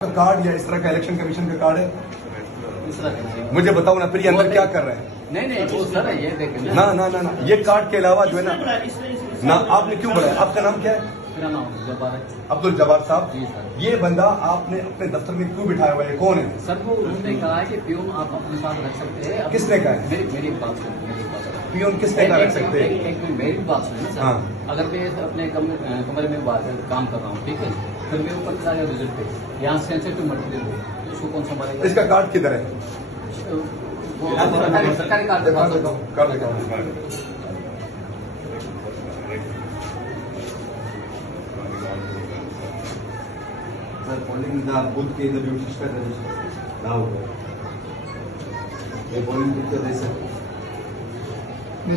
Card या इस तरह का इलेक्शन कमीशन का कार्ड है? मुझे बताओ ना, फिर ये अंदर क्या कर रहे हैं? नहीं वो सर ये देखें ना, ये कार्ड के अलावा जो है ना आपने क्यों बनाया? आपका नाम क्या है? मेरा नाम जब्बार है। अब्दुल जब्बार साहब जी सर। ये बंदा आपने अपने दफ्तर में क्यों बिठाया हुआ है? कौन है सर? वो उन्होंने कहा है कि पियून आप अपने साथ रख सकते हैं। किसने कहा है? मेरी बात पियून किसने कहा रख सकते हैं? एक मिनट मेरी बात सुनिए ना सर। हाँ। अगर मैं अपने कमरे में काम कर रहा हूँ, ठीक है, फिर मैं ऊपर चला गया विजिट पे, यहाँ सेंसिटिव मटेरियल हो तो उसको कौन संभालेगा? इसका कार्ड किधर है? सरकारी कार्ड दिखा सकता हूँ। कार्ड दिखाओ। Sir, polling the booth के इधर ड्यूटी कर रहे हैं ना होगा ये polling booth कर रहे सर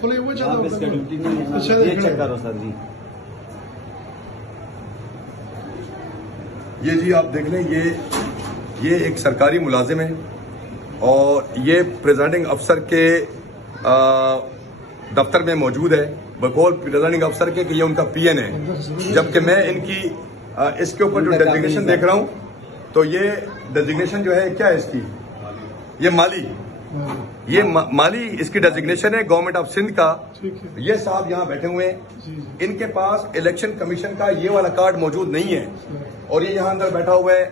खुले वो चाह इसका ड्यूटी नहीं है ये चेक करो सर जी। ये जी आप देख लें, ये एक सरकारी मुलाजिम है और ये प्रेजाइडिंग अफसर के दफ्तर में मौजूद है बकौल प्रेजाइडिंग अफसर के कि ये उनका पीएन है, जबकि मैं इनकी इसके ऊपर जो डेजिग्नेशन देख रहा हूं तो ये डेजिग्नेशन जो है क्या है इसकी? ये माली, ये माली इसकी डेजिग्नेशन है गवर्नमेंट ऑफ सिंध का। ये साहब यहाँ बैठे हुए हैं, इनके पास इलेक्शन कमीशन का ये वाला कार्ड मौजूद नहीं है और ये यहाँ अंदर बैठा हुआ है।